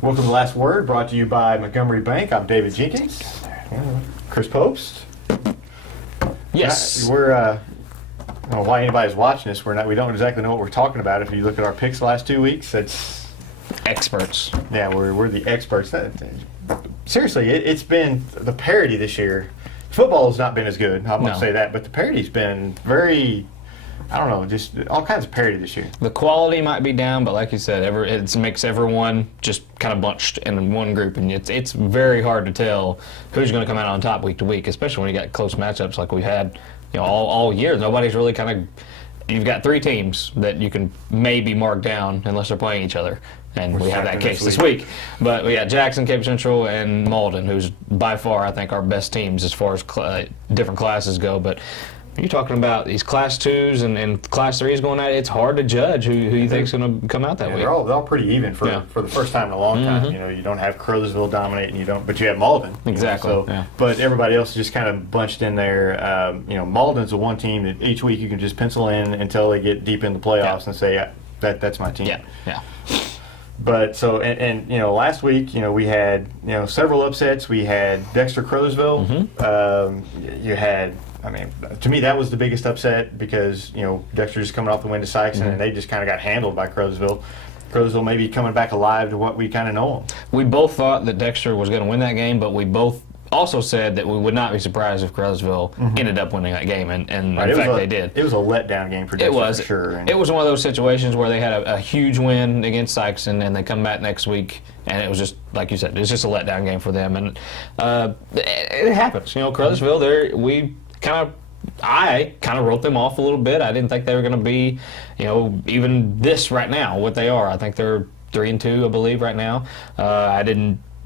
Welcome to Last Word, brought to you by Montgomery Bank. I'm David Jenkins. Chris Popst. Yes. We're, I don't know why anybody's watching this. We don't exactly know what we're talking about. If you look at our picks the last 2 weeks, it's Experts. yeah, we're the experts. Seriously, it's been the parity this year. Football has not been as good. I'm going to say that, but the parity's been very. I don't know, just all kinds of parity this year. The quality might be down, but like you said, it makes everyone just kind of bunched in one group, and it's very hard to tell who's going to come out on top week to week, especially when you got close matchups like we had, all year. Nobody's really kind of. You've got three teams that you can maybe mark down unless they're playing each other, and we have that case this week. But we got Jackson, Cape Central, and Malden, who's by far I think our best teams as far as different classes go, but. You're talking about these Class 2s and Class 3s going at it. It's hard to judge who you think's going to come out that week. They're all pretty even for the first time in a long time. You don't have Crothersville dominating, but you have Malden. Exactly. But everybody else is just kind of bunched in there. Malden's the one team that each week you can just pencil in until they get deep in the playoffs and say that's my team. Yeah. But so and last week we had several upsets. We had Dexter Crothersville. You had. I mean, to me, that was the biggest upset because, Dexter just coming off the win to Sikeston, and they just kind of got handled by Crothersville. Crothersville maybe coming back alive to what we kind of know them. We both thought that Dexter was going to win that game, but we both also said that we would not be surprised if Crothersville ended up winning that game, and in fact, they did. It was a letdown game for Dexter, for sure. It was one of those situations where they had a huge win against Sikeston, and they come back next week, and it was just, like you said, it's just a letdown game for them. And it happens. Crothersville, I kind of wrote them off a little bit. I didn't think they were going to be, even this right now, what they are. I think they're 3-2, I believe, right now. I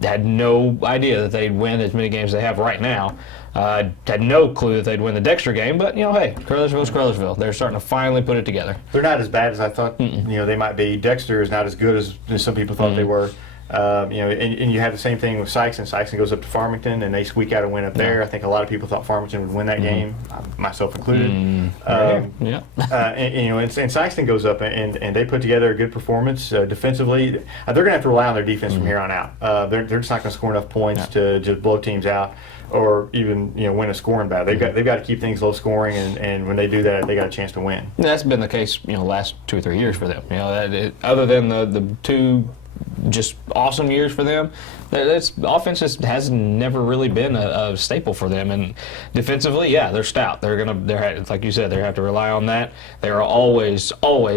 had no idea that they'd win as many games as they have right now. Had no clue that they'd win the Dexter game, but, hey, Crothersville's Crothersville. They're starting to finally put it together. They're not as bad as I thought, they might be. Dexter is not as good as some people thought they were. And you have the same thing with Sikeston. Sikeston goes up to Farmington, and they squeak out a win up there. I think a lot of people thought Farmington would win that game, myself included. And Sikeston goes up, and they put together a good performance defensively. They're going to have to rely on their defense from here on out. They're just not going to score enough points to just blow teams out or even win a scoring battle. They've got to keep things low scoring, and when they do that, they got a chance to win. That's been the case last 2 or 3 years for them. Other than the two just awesome years for them. Offense has never really been a staple for them, and defensively, they're stout. They're like you said, they have to rely on that. They are always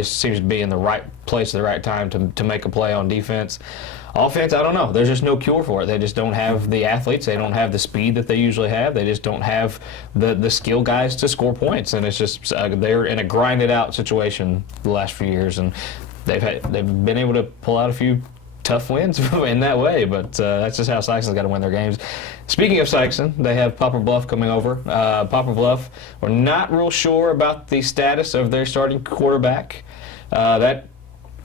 seems to be in the right place at the right time to make a play on defense. Offense, I don't know. There's just no cure for it. They just don't have the athletes. They don't have the speed that they usually have. They just don't have the skill guys to score points, and it's just they're in a grinded out situation the last few years, and they've been able to pull out a few tough wins in that way, but that's just how Sikeston's got to win their games. Speaking of Sikeston, they have Poplar Bluff coming over. Poplar Bluff, we're not real sure about the status of their starting quarterback. That,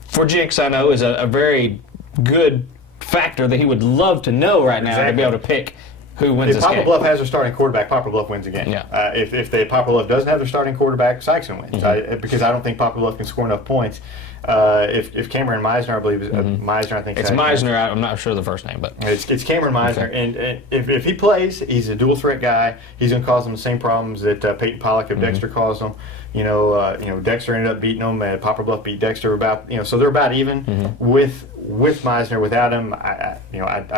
for Jinx, I know, is a very good factor that he would love to know right now to be able to pick who wins this game. If Poplar Bluff has their starting quarterback, Poplar Bluff wins the game. If Poplar Bluff doesn't have their starting quarterback, Sikeston wins. Because I don't think Poplar Bluff can score enough points. If Cameron Meisner, I believe, Meisner, I think it's Meisner. I'm not sure the first name, but it's Cameron Meisner, and if he plays, he's a dual threat guy. He's going to cause them the same problems that Peyton Pollock of Dexter caused them. Dexter ended up beating them, and Poplar Bluff beat Dexter so they're about even with Meisner. Without him, I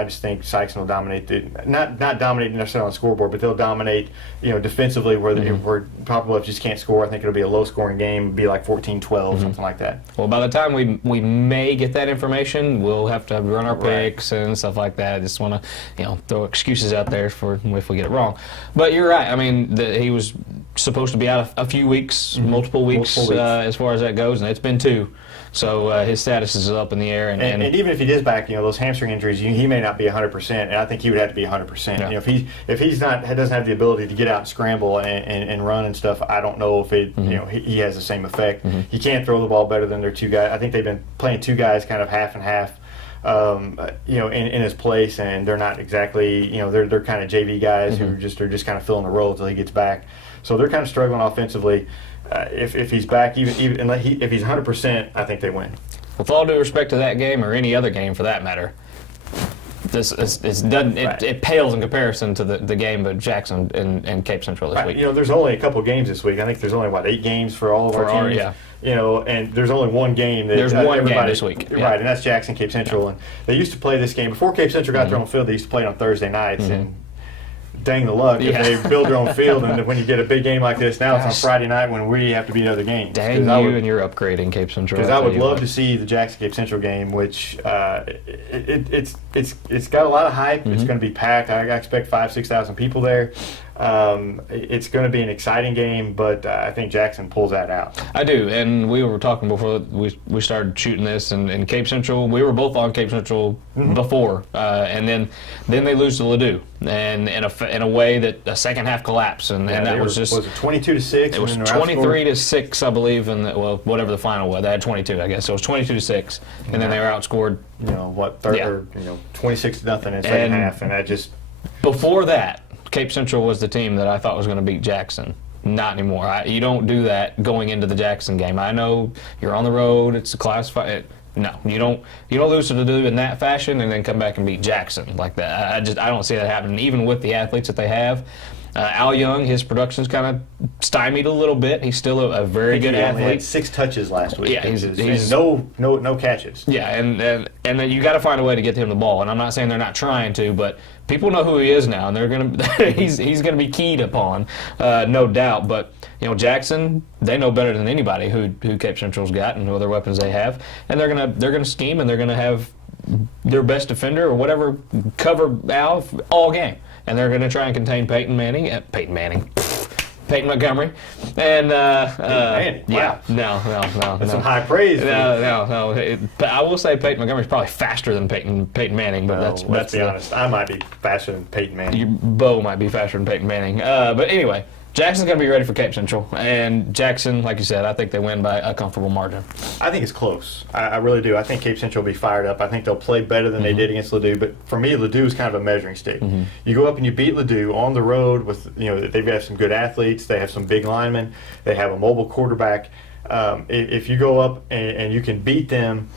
just think Sikeston will dominate not dominate necessarily on the scoreboard, but they'll dominate defensively where Poplar Bluff just can't score. I think it'll be a low scoring game, be like 14-12, something like that. Well, by the time we may get that information, we'll have to run our picks and stuff like that. I just want to throw excuses out there for if we get it wrong. But you're right. I mean, he was supposed to be out a few weeks, multiple weeks. As far as that goes, and it's been 2. So his status is up in the air. And even if he is back, those hamstring injuries, he may not be 100%, and I think he would have to be 100%. Yeah. If he's not doesn't have the ability to get out and scramble and run and stustuff, I don't know if he has the same effect. He can't throw the ball better than their 2 guys. I think they've been playing 2 guys kind of half and half. In his place, and they're not exactly, they're kind of JV guys who are just kind of filling the role until he gets back. So they're kind of struggling offensively. If he's back, if he's 100%, I think they win. With all due respect to that game or any other game for that matter, it pales in comparison to the game of Jackson and Cape Central this week. There's only a couple games this week. I think there's only 8 games for all of our teams. And there's only one game. There's one game this week, right? And that's Jackson Cape Central. And they used to play this game before Cape Central got their own field. They used to play it on Thursday nights and. Dang the luck if they build their own field, and when you get a big game like this, now it's on Friday night when we have to beat other games. Dang you and you're upgrading Cape Central. Because I would love to see the Jackson Cape Central game, which it's got a lot of hype. It's going to be packed. I expect 5,000-6,000 people there. It's going to be an exciting game, but I think Jackson pulls that out. I do, and we were talking before we started shooting this, and Cape Central, we were both on Cape Central before, and then they lose to Ladue, and in a way that a second half collapse, and that was just... Was it 22-6? It was 23-6, I believe, and whatever the final was. They had 22, I guess. So it was 22-6, and then they were outscored. 26-0 in the second half, and that just... Before that, Cape Central was the team that I thought was going to beat Jackson. Not anymore. You don't do that going into the Jackson game. I know you're on the road. It's a classified. No, you don't lose to Ladue in that fashion and then come back and beat Jackson like that. I don't see that happening. Even with the athletes that they have, Al Young, his production's kind of stymied a little bit. He's still a very good athlete. He had 6 touches last week. Yeah, he's no catches. Yeah, and then you got to find a way to get him the ball. And I'm not saying they're not trying to, but people know who he is now, and they're gonna he's gonna be keyed upon, no doubt. But Jackson, they know better than anybody who Cape Central's got and what other weapons they have, and they're gonna scheme, and they're gonna have their best defender or whatever cover Al all game, and they're gonna try and contain Peyton Montgomery, and Manning. yeah, Wow. no, That's some high praise. No. I will say Peyton Montgomery's probably faster than Peyton Manning, but let's be honest. I might be faster than Peyton Manning. Your bow might be faster than Peyton Manning. But anyway, Jackson's going to be ready for Cape Central, and Jackson, like you said, I think they win by a comfortable margin. I think it's close. I really do. I think Cape Central will be fired up. I think they'll play better than they did against Ladue. But for me, Ladue is kind of a measuring stick. You go up and you beat Ladue on the road with, they've got some good athletes. They have some big linemen. They have a mobile quarterback. If you go up and you can beat them,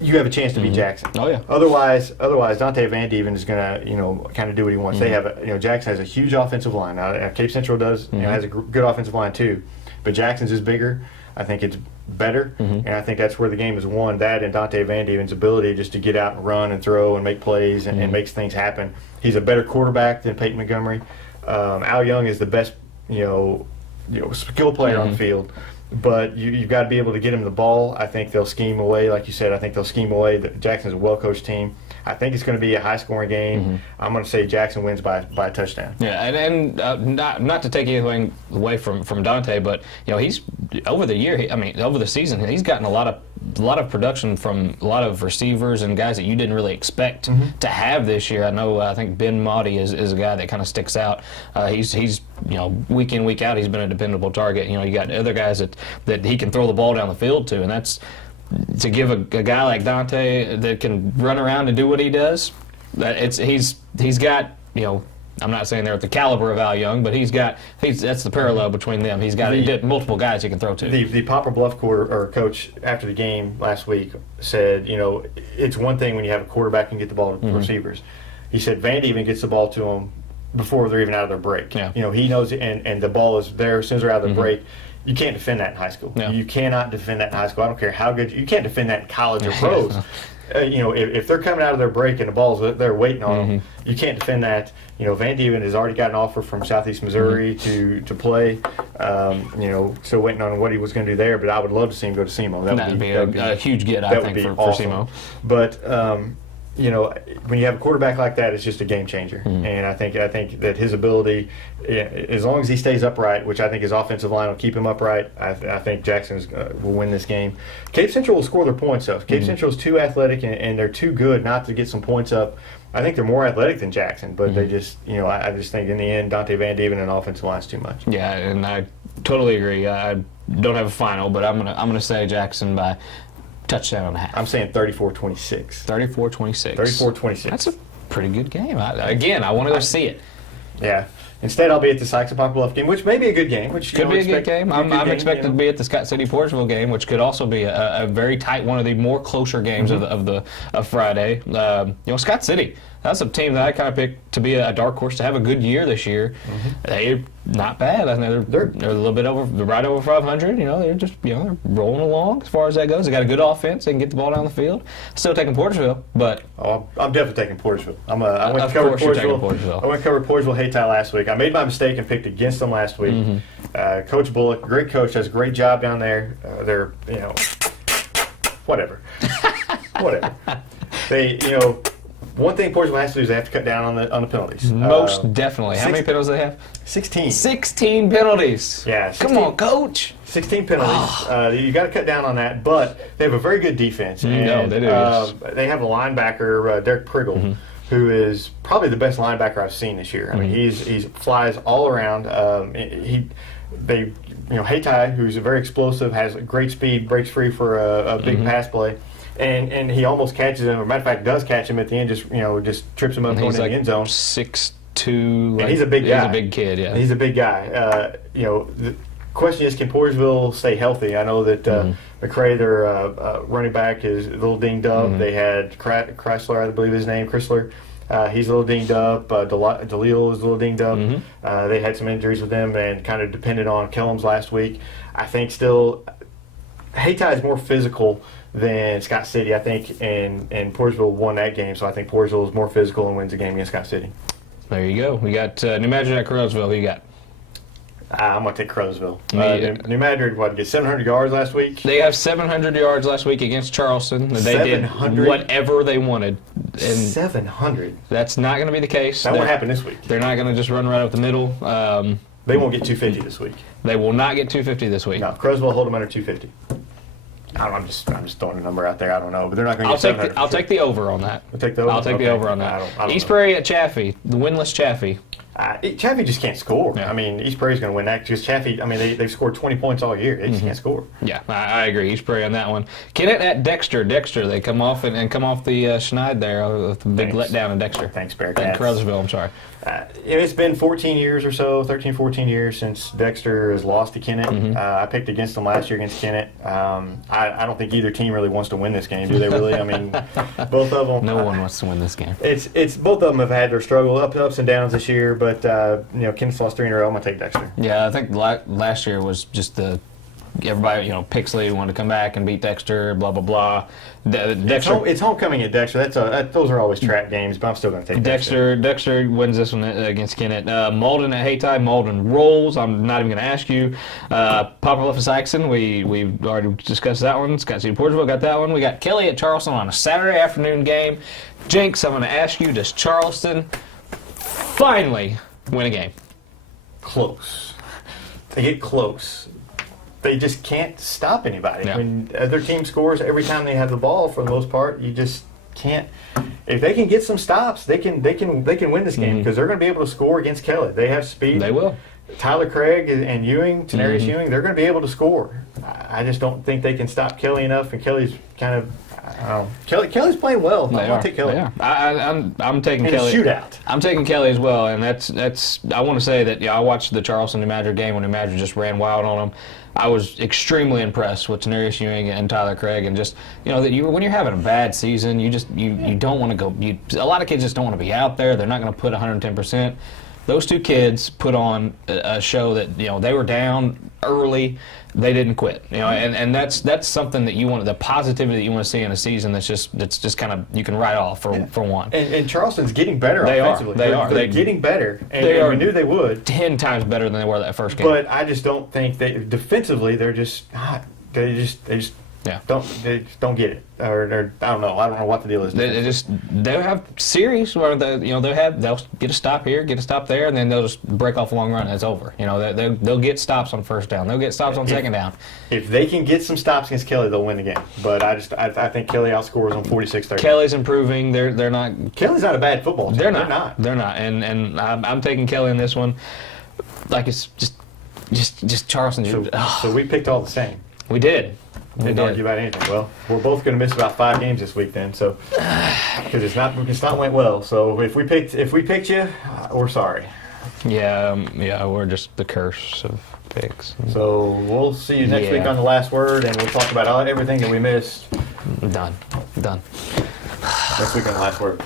you have a chance to beat Jackson. Oh yeah. Otherwise, Dante Van Dieven is going to, kind of do what he wants. They have, Jackson has a huge offensive line. Now, Cape Central does, has a good offensive line too, but Jackson's is bigger. I think it's better, and I think that's where the game is won. That and Dante Van Dieven's ability just to get out and run and throw and make plays and makes things happen. He's a better quarterback than Peyton Montgomery. Al Young is the best, skill player on the field. But you've got to be able to get him the ball. I think they'll scheme away, like you said. I think they'll scheme away. Jackson's a well-coached team. I think it's going to be a high-scoring game. I'm going to say Jackson wins by a touchdown. Yeah, and not to take anything away from Dante, but he's over the season, he's gotten a lot of production from a lot of receivers and guys that you didn't really expect to have this year. I think Ben Motti is a guy that kind of sticks out. He's week in, week out, he's been a dependable target. You got other guys that he can throw the ball down the field to, and that's to give a guy like Dante that can run around and do what he does. He's got I'm not saying they're at the caliber of Al Young, but that's the parallel between them. He's got multiple guys he can throw to. The Poplar Bluff coach after the game last week said, it's one thing when you have a quarterback and get the ball to receivers. He said Van Dieven gets the ball to them before they're even out of their break. Yeah. He knows, and the ball is there as soon as they're out of their break. You can't defend that in high school. Yeah. You cannot defend that in high school. I don't care how good you can't defend that in college or pros. If they're coming out of their break and the ball's there waiting on them, you can't defend that. Van Dieven has already got an offer from Southeast Missouri to play. Still waiting on what he was going to do there. But I would love to see him go to SEMO. That would be a huge get, I think, for SEMO. But when you have a quarterback like that, it's just a game changer. And I think that his ability, as long as he stays upright, which I think his offensive line will keep him upright, I think Jackson will win this game. Cape Central will score their points up. Cape Central is too athletic and they're too good not to get some points up. I think they're more athletic than Jackson, but they just, I just think in the end, Dante Van Dieven and offensive line is too much. Yeah, and I totally agree. I don't have a final, but I'm gonna say Jackson by touchdown and a half. I'm saying 34-26. 34-26. 34-26. That's a pretty good game. I want to go see it. Yeah. Instead, I'll be at the Sikeston Poplar Bluff game, which may be a good game. Which Could be a good game. I'm expected to be at the Scott City Portersville game, which could also be a very tight one of the more closer games of Friday. Scott City. That's a team that I kind of picked to be a dark horse to have a good year this year. They're not bad. I know they're a little bit over, right over 500. They're just they're rolling along as far as that goes. They got a good offense. They can get the ball down the field. Still taking Portersville, but I'm definitely taking Portersville. I went of to cover course you're taking Portersville. I went to cover Portersville Hayti last week. I made my mistake and picked against them last week. Coach Bullock, great coach, does a great job down there. They're whatever. They one thing Portsmouth has to do is they have to cut down on the penalties. Most definitely. How many penalties do they have? 16. 16 penalties. Yeah. 16, come on, coach. 16 penalties. You got to cut down on that, but they have a very good defense. And, no, they do. They have a linebacker, Derek Priggle, who is probably the best linebacker I've seen this year. I mean, he flies all around. Hayti, who's very explosive, has great speed, breaks free for a big pass play. And he almost catches him. As a matter of fact, does catch him at the end. Just trips him up going in the end zone. 6'2". And he's a big guy. He's a big kid. Yeah. He's a big guy. The question is, can Portersville stay healthy? I know that McCray, their running back, is a little dinged up. They had Chrysler, I believe his name, Chrysler. He's a little dinged up. DeLille is a little dinged up. They had some injuries with them and kind of depended on Kellums last week. I think still, Hayti is more physical than Scott City, I think, and Portersville won that game, so I think Portersville is more physical and wins the game against Scott City. There you go. We got New Madrid at Carrollsville. Who you got? I'm going to take Carrollsville. New Madrid, get 700 yards last week? They have 700 yards last week against Charleston. They did whatever they wanted. And 700? That's not going to be the case. That won't happen this week. They're not going to just run right up the middle. They won't get 250 this week. They will not get 250 this week. No, Carrollsville will hold them under 250. I'm just throwing a number out there. I don't know, but they're not going to get 700. I'll take the over on that. I'll take the over. I'll take the over on that. I don't East Prairie at Chaffee, the winless Chaffee. Chaffee just can't score. Yeah. I mean, East Prairie's going to win that because Chaffee, they've scored 20 points all year. They just can't score. Yeah, I agree. East Prairie on that one. Kennett at Dexter. Dexter, they come off and come off the schneid there with the big letdown in Dexter. Thanks, Bearcats. Carrollsville, I'm sorry. It's been 14 years or so, 13, 14 years since Dexter has lost to Kennett. I picked against them last year against Kennett. I don't think either team really wants to win this game, do they really? Both of them. No one wants to win this game. It's both of them have had their struggle, ups and downs this year, but Kennett's lost 3 in a row. I'm going to take Dexter. Yeah, I think last year was just everybody, Pixley wanted to come back and beat Dexter, blah, blah, blah. Dexter, it's homecoming at Dexter. Those are always trap games, but I'm still going to take Dexter. Dexter wins this one against Kennett. Malden at Hayti. Malden rolls. I'm not even going to ask you. Poplar Bluff and Sikeston. We've already discussed that one. Scott City Portersville got that one. We got Kelly at Charleston on a Saturday afternoon game. Jinx, I'm going to ask you, does Charleston finally win a game? Close. They get close. They just can't stop anybody. Yeah. When their team scores every time they have the ball, for the most part, you just can't. If they can get some stops, they can win this game because they're going to be able to score against Kelly. They have speed. They will. Tyler Craig and Ewing, Tenarius Ewing, they're going to be able to score. I just don't think they can stop Kelly enough, and Kelly's kind of. I don't know. Kelly's playing well. I'm going to take Kelly. I'm taking and Kelly. A shootout. I'm taking Kelly as well, and that's. I want to say that I watched the Charleston New Madrid game when New Madrid just ran wild on them. I was extremely impressed with Tenarius Ewing and Tyler Craig, and just that when you're having a bad season, you don't want to go. A lot of kids just don't want to be out there. They're not going to put 110%. Those two kids put on a show that they were down early, they didn't quit. And that's something that you want, the positivity that you want to see in a season that's just kind of you can write off for one. And Charleston's getting better offensively. They're getting better, and we knew they would. 10 times better than they were that first game. But I just don't think defensively they're just not. They just don't get it, or I don't know what the deal is. They'll have series where they'll get a stop here, get a stop there, and then they'll just break off a long run and it's over. They'll get stops on first down, they'll get stops on second down. If they can get some stops against Kelly, they'll win the game. But I think Kelly outscores them 46-30. Kelly's improving. They're not. Kelly's not a bad football team. They're not. And I'm taking Kelly in this one. Like it's just Charleston. So we picked all the same. We did. We didn't argue about anything. Well, we're both going to miss about 5 games this week then, so because it's not went well. So if we picked you, we're sorry. Yeah, we're just the curse of picks. So we'll see you next week on the last word, and we'll talk about everything that we missed Done. next week on the last word.